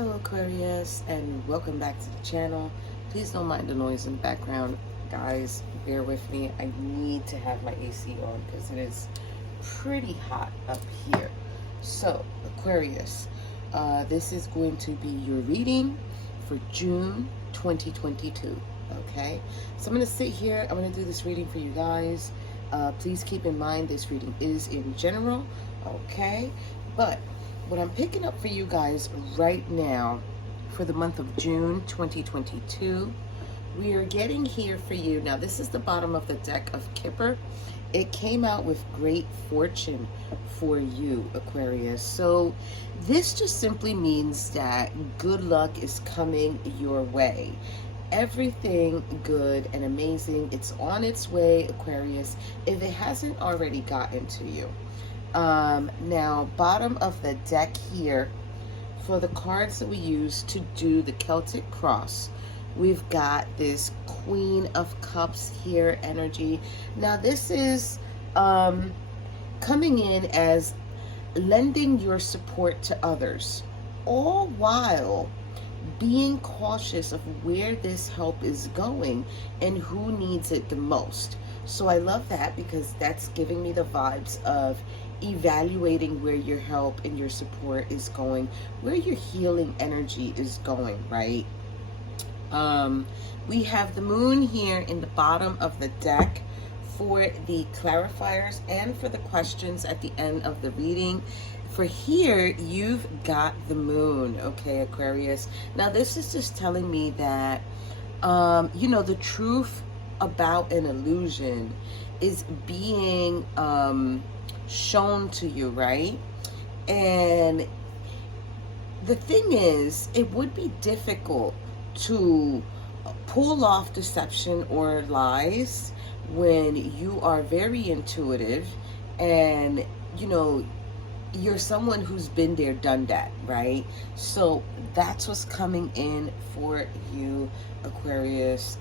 Hello Aquarius, and welcome back to the channel. Please don't mind the noise in the background. Guys, bear with me. I need to have my AC on because it is pretty hot up here. So Aquarius, this is going to be your reading for June 2022. Okay, so I'm going to sit here. I'm going to do this reading for you guys. Please keep in mind this reading is in general. Okay, but what I'm picking up for you guys right now for the month of June 2022, we are getting here for you. Now, this is the bottom of the deck of Kipper. It came out with great fortune for you, Aquarius. So this just simply means that good luck is coming your way. Everything good and amazing, it's on its way, Aquarius, if it hasn't already gotten to you. Now, bottom of the deck here, for the cards that we use to do the Celtic cross, we've got this Queen of Cups here energy. Now, this is coming in as lending your support to others, all while being cautious of where this help is going and who needs it the most. So I love that because that's giving me the vibes of evaluating where your help and your support is going, where your healing energy is going, right? We have the moon here in the bottom of the deck for the clarifiers and for the questions at the end of the reading. For here, you've got the moon, okay, Aquarius. Now, this is just telling me that, the truth about an illusion is being shown to you, right? And the thing is, it would be difficult to pull off deception or lies when you are very intuitive and, you're someone who's been there, done that, right? So that's what's coming in for you, Aquarius,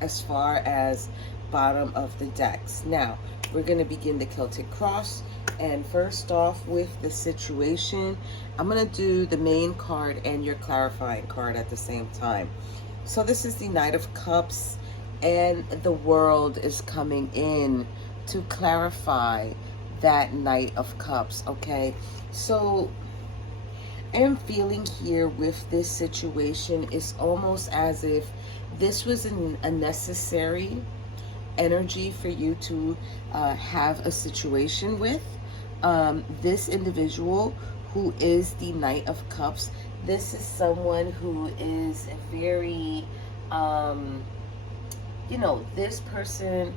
as far as bottom of the decks. Now, we're going to begin the Celtic cross. And first off with the situation, I'm going to do the main card and your clarifying card at the same time. So this is the Knight of Cups, and the World is coming in to clarify that Knight of Cups, okay? So I am feeling here with this situation, it's almost as if this was a necessary energy for you to have a situation with. This individual who is the Knight of Cups, this is someone who is very, this person,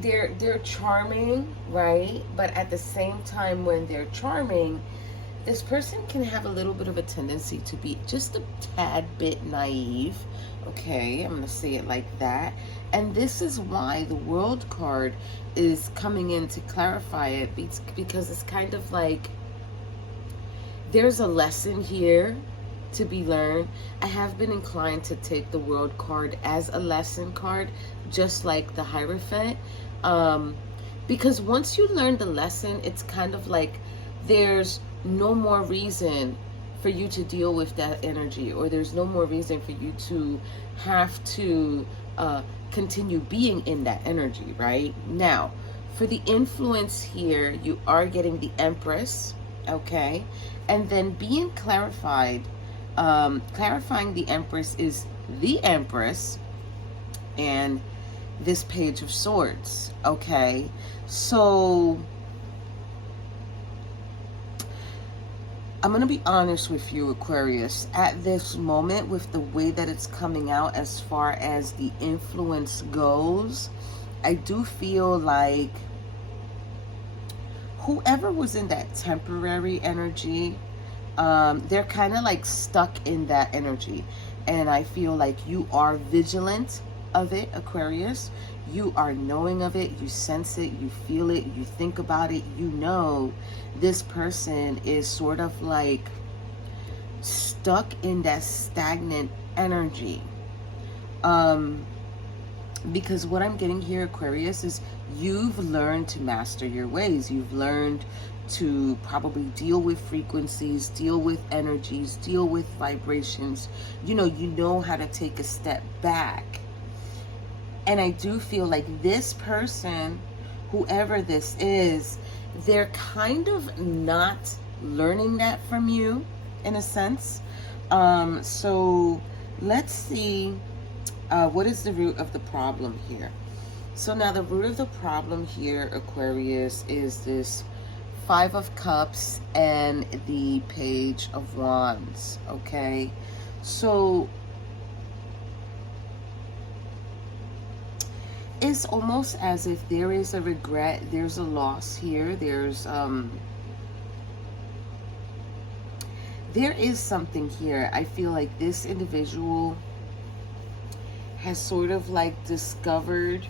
they're charming, right? But at the same time, when they're charming, this person can have a little bit of a tendency to be just a tad bit naive. Okay, I'm going to say it like that. And this is why the World card is coming in to clarify it, because it's kind of like there's a lesson here to be learned. I have been inclined to take the World card as a lesson card, just like the Hierophant. Because once you learn the lesson, it's kind of like there's no more reason for you to deal with that energy, or there's no more reason for you to have to continue being in that energy, right? Now, for the influence here, you are getting the Empress, okay? And then being clarified, clarifying the Empress is the Empress and this Page of Swords, okay? So I'm going to be honest with you, Aquarius. At this moment, with the way that it's coming out as far as the influence goes, I do feel like whoever was in that temporary energy, they're kind of like stuck in that energy. And I feel like you are vigilant of it, Aquarius. You are knowing of it, you sense it, you feel it, you think about it, you know this person is sort of like stuck in that stagnant energy. Because what I'm getting here, Aquarius, is you've learned to master your ways. You've learned to probably deal with frequencies, deal with energies, deal with vibrations. You know how to take a step back. And I do feel like this person, whoever this is, they're kind of not learning that from you, in a sense. So let's see, what is the root of the problem here? So now the root of the problem here, Aquarius, is this Five of Cups and the Page of Wands, okay? So it's almost as if there is a regret, there's a loss here, there is something here. I feel like this individual has sort of like discovered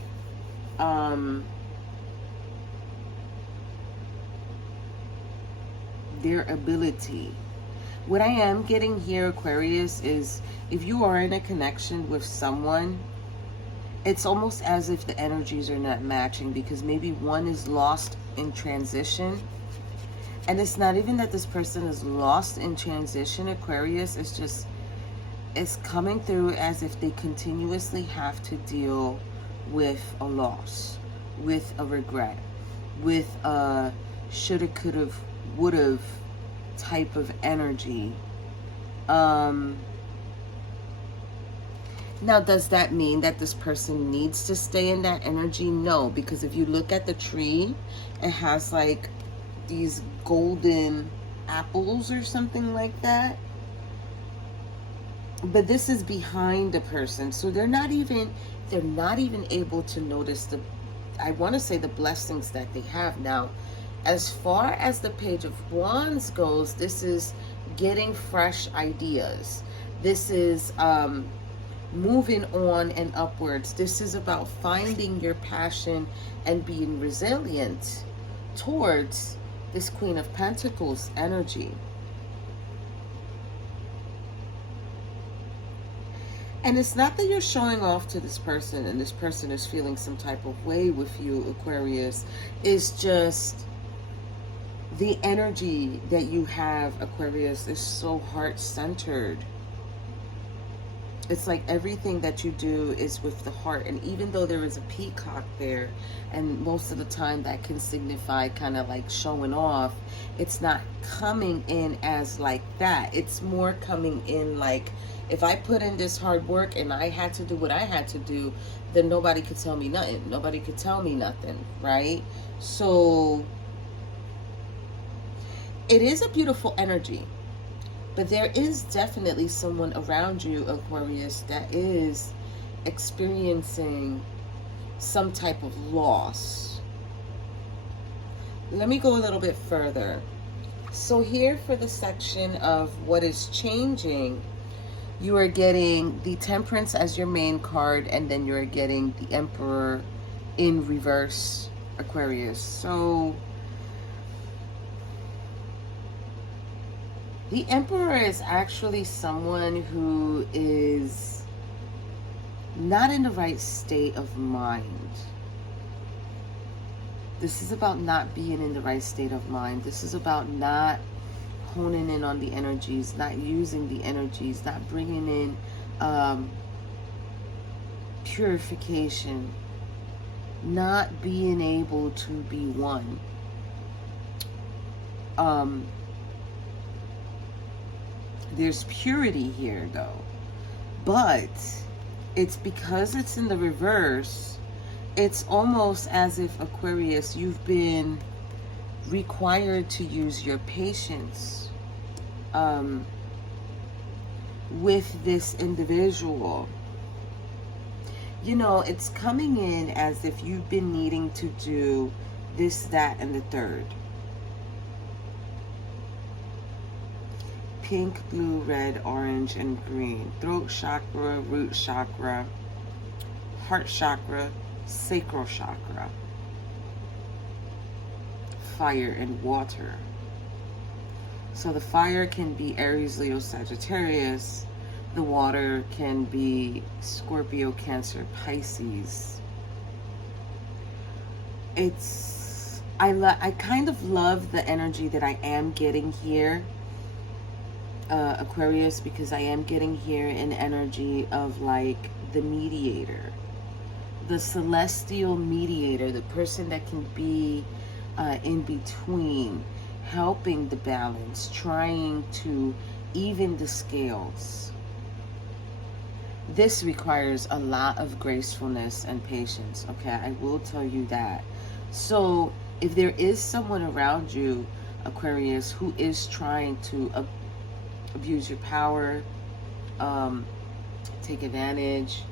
their ability. What I am getting here, Aquarius, is if you are in a connection with someone, it's almost as if the energies are not matching, because maybe one is lost in transition. And it's not even that this person is lost in transition, Aquarius. It's just, it's coming through as if they continuously have to deal with a loss, with a regret, with a shoulda, coulda, woulda type of energy. Now, does that mean that this person needs to stay in that energy? No, because if you look at the tree, it has like these golden apples or something like that. But this is behind the person, so they're not even able to notice the, I want to say, the blessings that they have. Now, as far as the Page of Wands goes, this is getting fresh ideas. This is moving on and upwards. This is about finding your passion and being resilient towards this Queen of Pentacles energy. And it's not that you're showing off to this person and this person is feeling some type of way with you, Aquarius. It's just the energy that you have, Aquarius, is so heart-centered. It's like everything that you do is with the heart. And even though there is a peacock there, and most of the time that can signify kind of like showing off, it's not coming in as like that. It's more coming in like, if I put in this hard work and I had to do what I had to do, then nobody could tell me nothing. Nobody could tell me nothing, right? So it is a beautiful energy. But there is definitely someone around you, Aquarius, that is experiencing some type of loss. Let me go a little bit further. So here for the section of what is changing, you are getting the Temperance as your main card, and then you're getting the Emperor in reverse, Aquarius. So the Emperor is actually someone who is not in the right state of mind. This is about not being in the right state of mind. This is about not honing in on the energies, not using the energies, not bringing in purification, not being able to be one. There's purity here though, but it's because it's in the reverse. It's almost as if, Aquarius, you've been required to use your patience with this individual. You know, it's coming in as if you've been needing to do this, that, and the third. Pink, blue, red, orange, and green. Throat chakra, root chakra, heart chakra, sacral chakra. Fire and water. So the fire can be Aries, Leo, Sagittarius. The water can be Scorpio, Cancer, Pisces. I kind of love the energy that I am getting here, Aquarius, because I am getting here an energy of like the mediator, the celestial mediator, the person that can be in between, helping the balance, trying to even the scales. This requires a lot of gracefulness and patience, okay? I will tell you that. So if there is someone around you, Aquarius, who is trying to abuse your power, take advantage,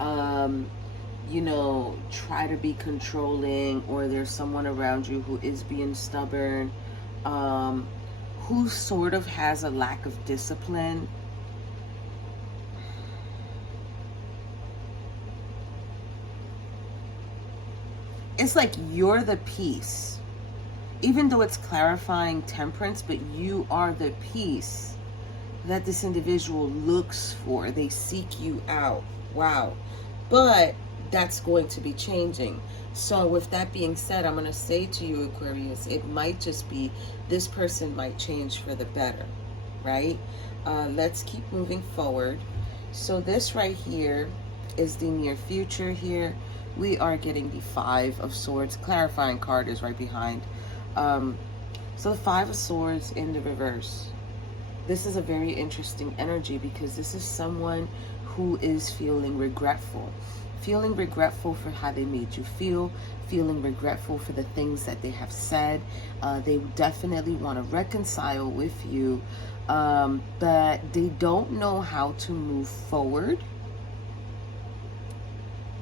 you know, try to be controlling, or there's someone around you who is being stubborn, who sort of has a lack of discipline, it's like you're the peace. Even though it's clarifying temperance, but you are the peace that this individual looks for. They seek you out. Wow. But that's going to be changing. So with that being said, I'm going to say to you, Aquarius, it might just be this person might change for the better, right? Let's keep moving forward. So this right here is the near future here. We are getting the Five of Swords. Clarifying card is right behind. So the Five of Swords in the reverse. This is a very interesting energy because this is someone who is feeling regretful. Feeling regretful for how they made you feel. Feeling regretful for the things that they have said. They definitely want to reconcile with you. But they don't know how to move forward.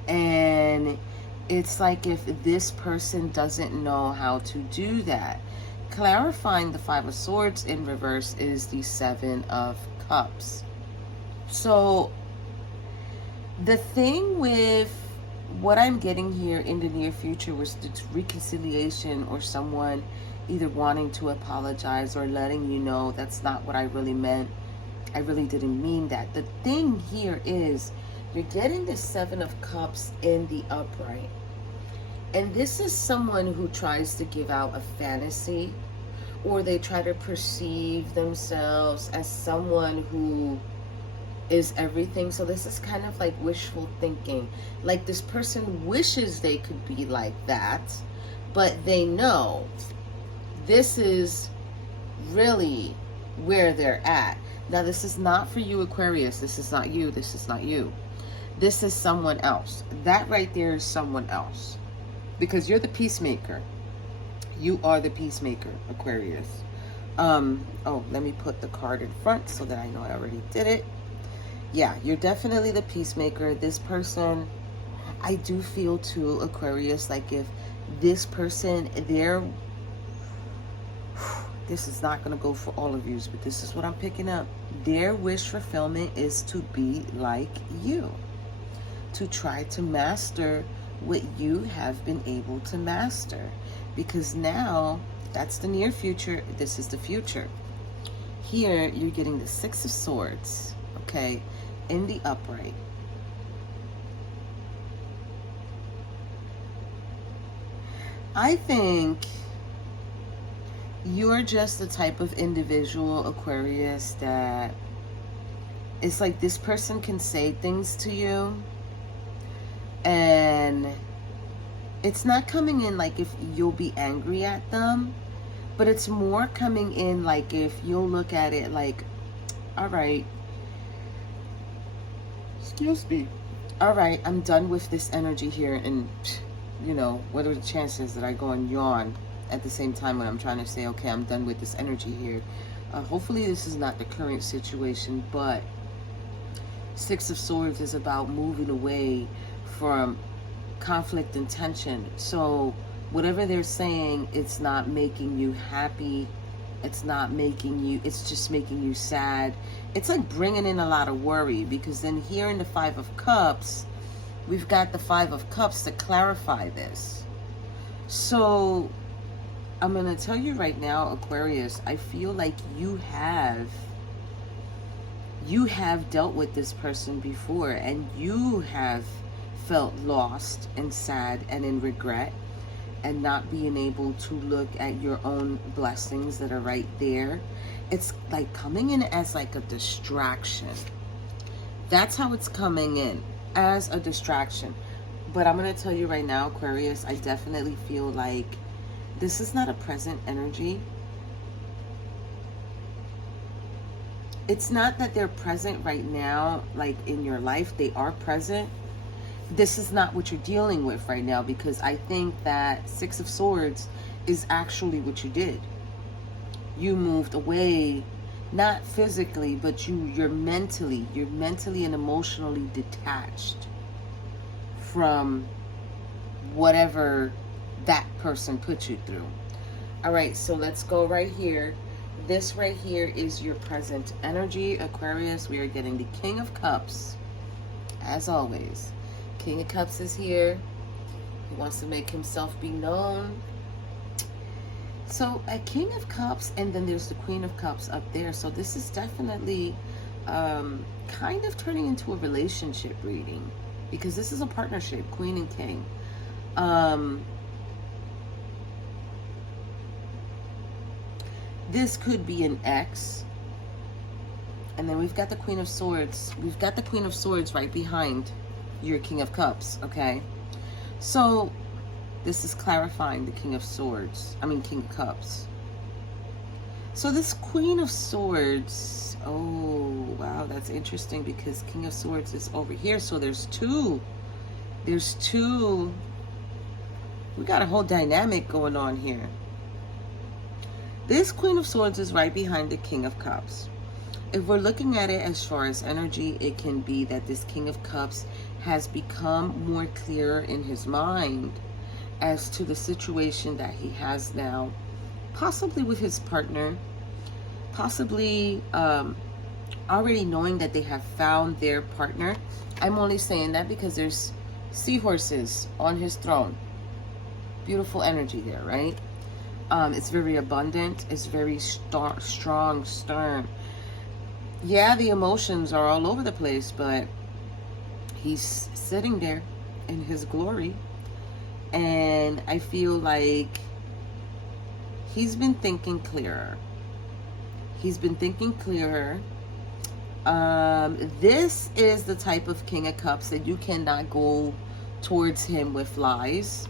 And it's like if this person doesn't know how to do that. Clarifying the Five of Swords in reverse is the Seven of Cups. So the thing with what I'm getting here in the near future was the reconciliation, or someone either wanting to apologize or letting you know that's not what I really meant. I really didn't mean that. The thing here is you're getting the Seven of Cups in the upright. And this is someone who tries to give out a fantasy, or they try to perceive themselves as someone who is everything. So this is kind of like wishful thinking. Like this person wishes they could be like that, but they know this is really where they're at. Now this is not for you, Aquarius. This is not you. This is not you. This is someone else. That right there is someone else. Because you're the peacemaker. You are the peacemaker, Aquarius. Oh, let me put the card in front so that I know I already did it. Yeah, you're definitely the peacemaker. This person, I do feel too, Aquarius, like if this person, this is not going to go for all of you, but this is what I'm picking up. Their wish fulfillment is to be like you. To try to master what you have been able to master. Because now, that's the near future, this is the future. Here, you're getting the Six of Swords, okay, in the upright. I think you're just the type of individual, Aquarius, that it's like this person can say things to you, and it's not coming in like if you'll be angry at them, but it's more coming in like if you'll look at it like, all right, excuse me, all right, I'm done with this energy here. And you know, what are the chances that I go and yawn at the same time when I'm trying to say, okay, I'm done with this energy here. Hopefully this is not the current situation, but Six of Swords is about moving away from conflict and tension. So whatever they're saying, it's not making you happy. It's not making you, it's just making you sad. It's like bringing in a lot of worry, because then here in the Five of Cups, we've got the Five of Cups to clarify this. So I'm going to tell you right now, Aquarius, I feel like you have dealt with this person before, and you have felt lost and sad and in regret. and not being able to look at your own blessings that are right there. It's like coming in as like a distraction. That's how it's coming in, as a distraction. But I'm going to tell you right now, Aquarius, I definitely feel like this is not a present energy. It's not that they're present right now, like in your life. They are present. This is not what you're dealing with right now, because I think that Six of Swords is actually what you did. You moved away, not physically, but you're mentally and emotionally detached from whatever that person put you through. All right, so let's go right here. This right here is your present energy, Aquarius. We are getting the King of Cups, as always. King of Cups is here. He wants to make himself be known. So a King of Cups, and then there's the Queen of Cups up there. So this is definitely kind of turning into a relationship reading, because this is a partnership, Queen and King. This could be an ex. And then we've got the Queen of Swords. We've got the Queen of Swords right behind your King of Cups, okay? So this is clarifying the King of Swords. I mean, King of Cups. So this Queen of Swords, oh, wow, that's interesting, because King of Swords is over here. So there's two. There's two. We got a whole dynamic going on here. This Queen of Swords is right behind the King of Cups. If we're looking at it as far as energy, it can be that this King of Cups has become more clearer in his mind as to the situation that he has now, possibly with his partner, possibly already knowing that they have found their partner. I'm only saying that because there's seahorses on his throne. Beautiful energy there, right? It's very abundant. It's very strong, stern. Yeah, the emotions are all over the place, but he's sitting there in his glory. And I feel like he's been thinking clearer. He's been thinking clearer. This is the type of King of Cups that you cannot go towards him with lies.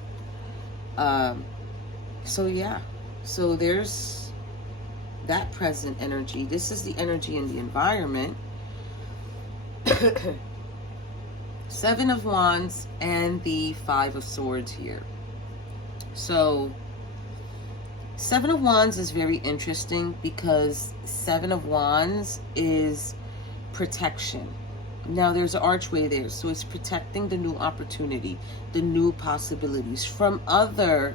So yeah, so there's that present energy. This is the energy in the environment. Seven of Wands and the Five of Swords here. So Seven of Wands is very interesting, because Seven of Wands is protection. Now there's an archway there, so it's protecting the new opportunity, the new possibilities from other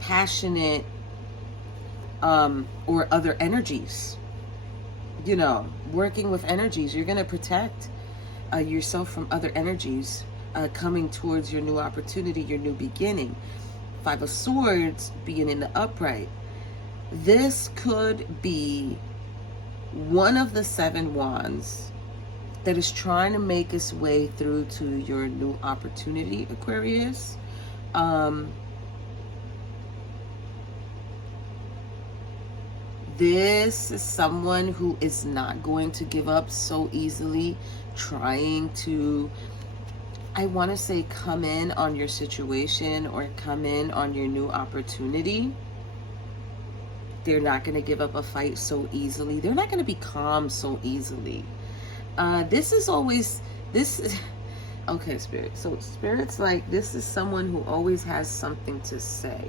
passionate or other energies. You know, working with energies, you're going to protect yourself from other energies coming towards your new opportunity, your new beginning. Five of Swords being in the upright. This could be one of the seven wands that is trying to make its way through to your new opportunity, Aquarius. This is someone who is not going to give up so easily, trying to, I want to say, come in on your situation or come in on your new opportunity. They're not going to give up a fight so easily. They're not going to be calm so easily. This is always, this is, okay, Spirit. So Spirit's like, this is someone who always has something to say.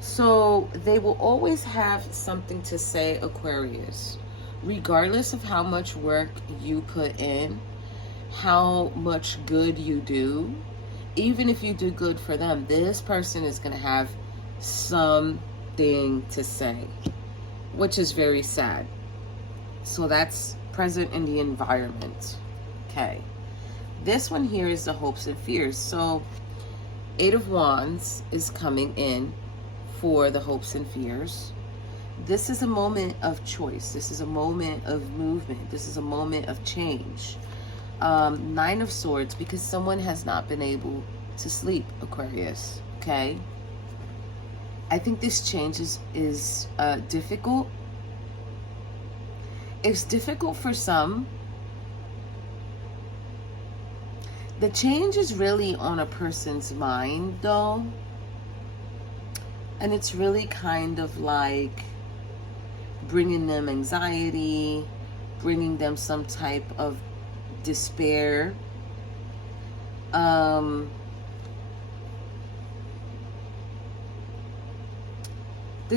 So they will always have something to say, Aquarius, regardless of how much work you put in, how much good you do. Even if you do good for them, this person is going to have something to say, which is very sad. So that's present in the environment. Okay. This one here is the hopes and fears. So Eight of Wands is coming in for the hopes and fears. This is a moment of choice. This is a moment of movement. This is a moment of change. Nine of Swords, because someone has not been able to sleep, Aquarius. okay? I think this change is difficult. It's difficult for some. The change is really on a person's mind, though. And it's really kind of like bringing them anxiety, bringing them some type of despair. The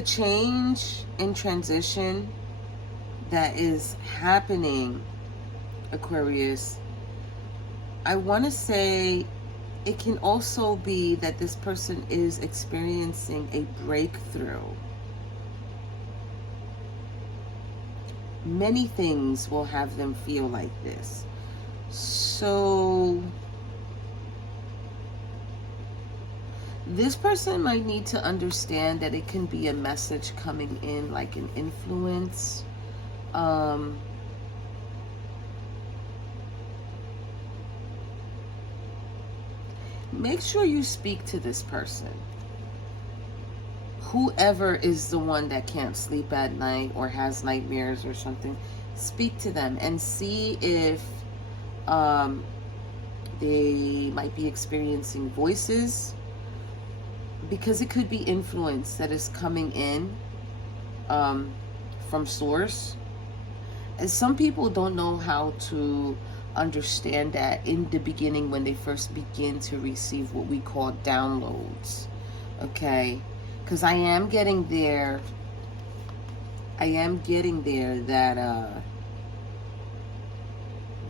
change and transition that is happening, Aquarius, I want to say it can also be that this person is experiencing a breakthrough. Many things will have them feel like this. So this person might need to understand that it can be a message coming in, like an influence. Make sure you speak to this person. Whoever is the one that can't sleep at night or has nightmares or something, speak to them and see if they might be experiencing voices, because it could be influence that is coming in from source. And some people don't know how to understand that in the beginning when they first begin to receive what we call downloads. Okay? Because I am getting there that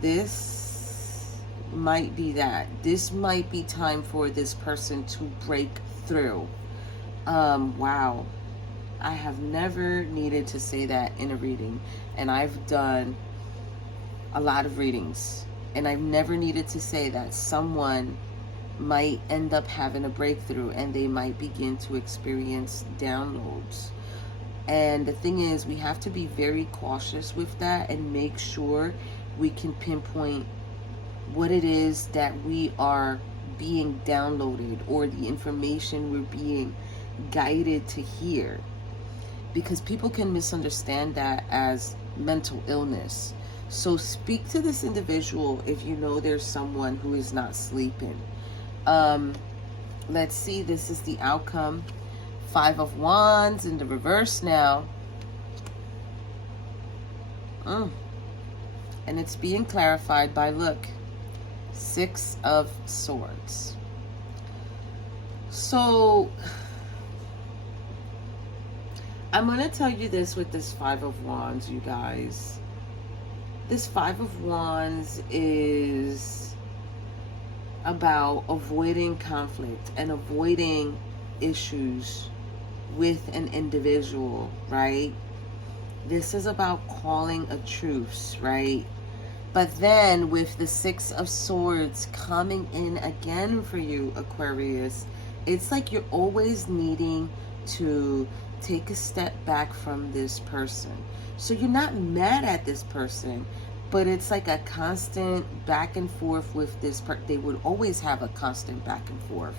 this might be that. This might be time for this person to break through. Wow. I have never needed to say that in a reading, and I've done a lot of readings, and I've never needed to say that someone might end up having a breakthrough and they might begin to experience downloads. And the thing is, we have to be very cautious with that and make sure we can pinpoint what it is that we are being downloaded or the information we're being guided to hear, because people can misunderstand that as mental illness. So speak to this individual if you know there's someone who is not sleeping. Let's see, this is the outcome. 5 of Wands in the reverse now. And it's being clarified by, look, 6 of Swords. So I'm going to tell you this with this 5 of Wands, you guys. This 5 of Wands is about avoiding conflict and avoiding issues with an individual, right? This is about calling a truce, right? But then with the 6 of Swords coming in again for you, Aquarius, it's like you're always needing to take a step back from this person. So you're not mad at this person, but it's like a constant back and forth with this person. They would always have a constant back and forth.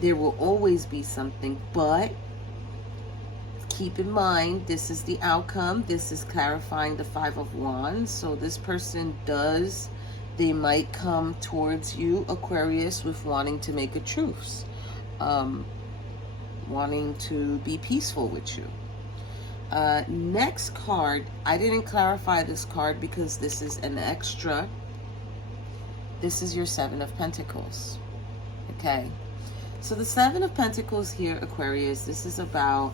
There will always be something, but keep in mind, this is the outcome. This is clarifying the 5 of Wands. So this person they might come towards you, Aquarius, with wanting to make a truce. Wanting to be peaceful with you. Next card, I didn't clarify this card because this is an extra. This is your 7 of Pentacles. Okay. So the 7 of Pentacles here, Aquarius, this is about,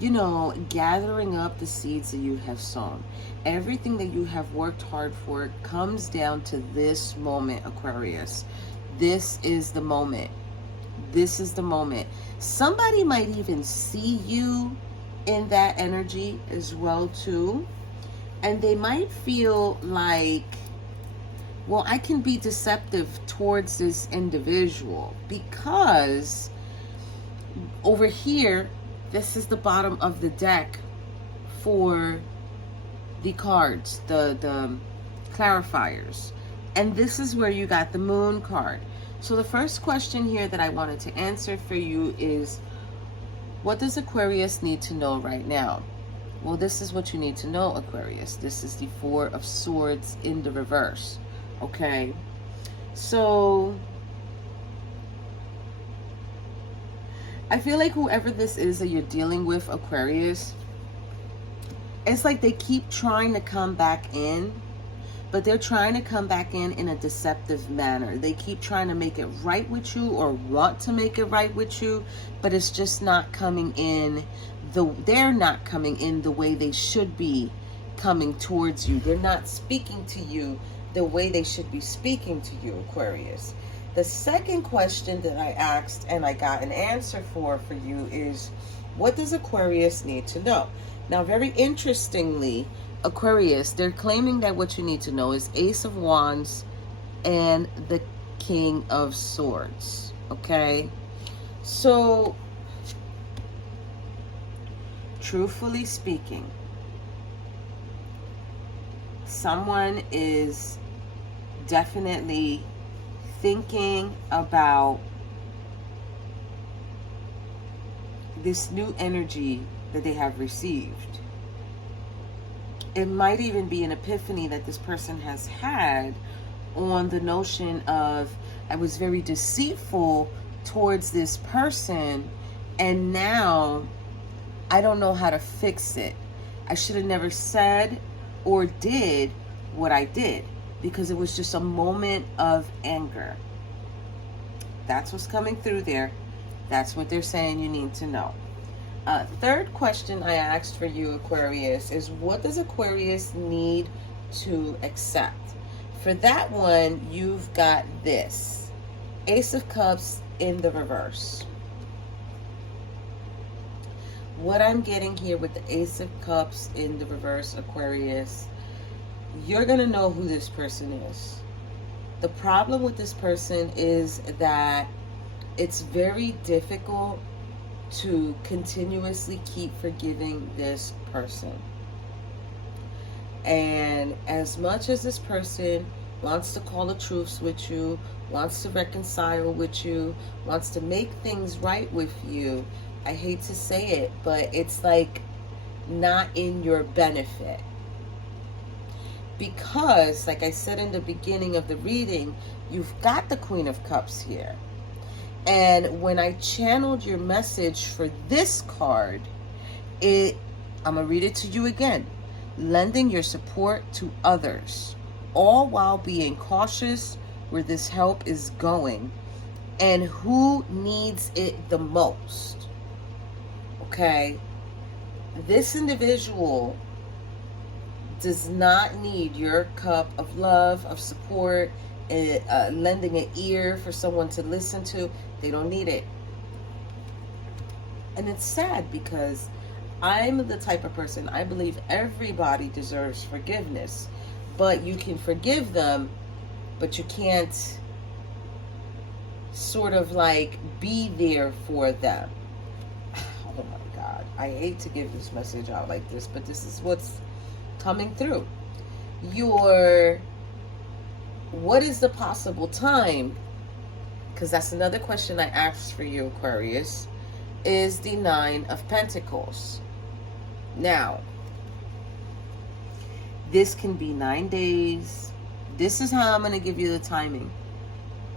you know, gathering up the seeds that you have sown. Everything that you have worked hard for comes down to this moment, Aquarius. This is the moment. This is the moment. Somebody might even see you in that energy as well too, and they might feel like, well, I can be deceptive towards this individual because over here, this is the bottom of the deck for the cards, the clarifiers, and this is where you got the Moon card. So the first question here that I wanted to answer for you is, what does Aquarius need to know right now? Well, this is what you need to know, Aquarius. This is the Four of Swords in the reverse. Okay? So I feel like whoever this is that you're dealing with, Aquarius, it's like they keep trying to come back in, but they're trying to come back in a deceptive manner. They keep trying to make it right with you or want to make it right with you, but it's just not coming in. They're not coming in the way they should be coming towards you. They're not speaking to you the way they should be speaking to you, Aquarius. The second question that I asked and I got an answer for you is, what does Aquarius need to know? Now, very interestingly, Aquarius, they're claiming that what you need to know is Ace of Wands and the King of Swords. Okay? So, truthfully speaking, someone is definitely thinking about this new energy that they have received. It might even be an epiphany that this person has had on the notion of, I was very deceitful towards this person, and now I don't know how to fix it. I should have never said or did what I did because it was just a moment of anger. That's what's coming through there. That's what they're saying you need to know. Third question I asked for you, Aquarius, is what does Aquarius need to accept? For that one, you've got this. Ace of Cups in the reverse. What I'm getting here with the Ace of Cups in the reverse, Aquarius, you're going to know who this person is. The problem with this person is that it's very difficult to continuously keep forgiving this person. And as much as this person wants to call a truce with you, wants to reconcile with you, wants to make things right with you, I hate to say it, but it's like not in your benefit. Because, like I said in the beginning of the reading, you've got the Queen of Cups here. And when I channeled your message for this card, I'm going to read it to you again. Lending your support to others, all while being cautious where this help is going and who needs it the most. Okay? This individual does not need your cup of love, of support, lending an ear for someone to listen to. They don't need it. And it's sad because I'm the type of person, I believe everybody deserves forgiveness. But you can forgive them, but you can't sort of like be there for them. Oh my God. I hate to give this message out like this, but this is what's coming through. What is the possible time? Because that's another question I asked for you, Aquarius, is the Nine of Pentacles. Now, this can be 9 days. This is how I'm going to give you the timing.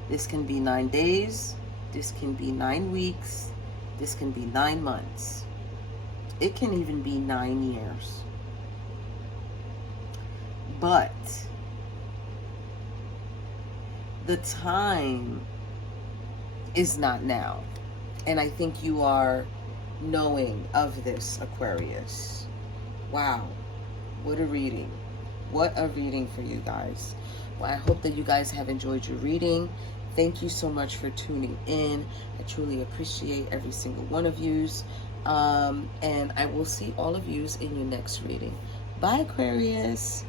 This can be 9 days. This can be 9 weeks. This can be 9 months. It can even be 9 years. But the time is not now. And I think you are knowing of this, Aquarius. Wow. What a reading. What a reading for you guys. Well, I hope that you guys have enjoyed your reading. Thank you so much for tuning in. I truly appreciate every single one of yous. And I will see all of yous in your next reading. Bye, Aquarius.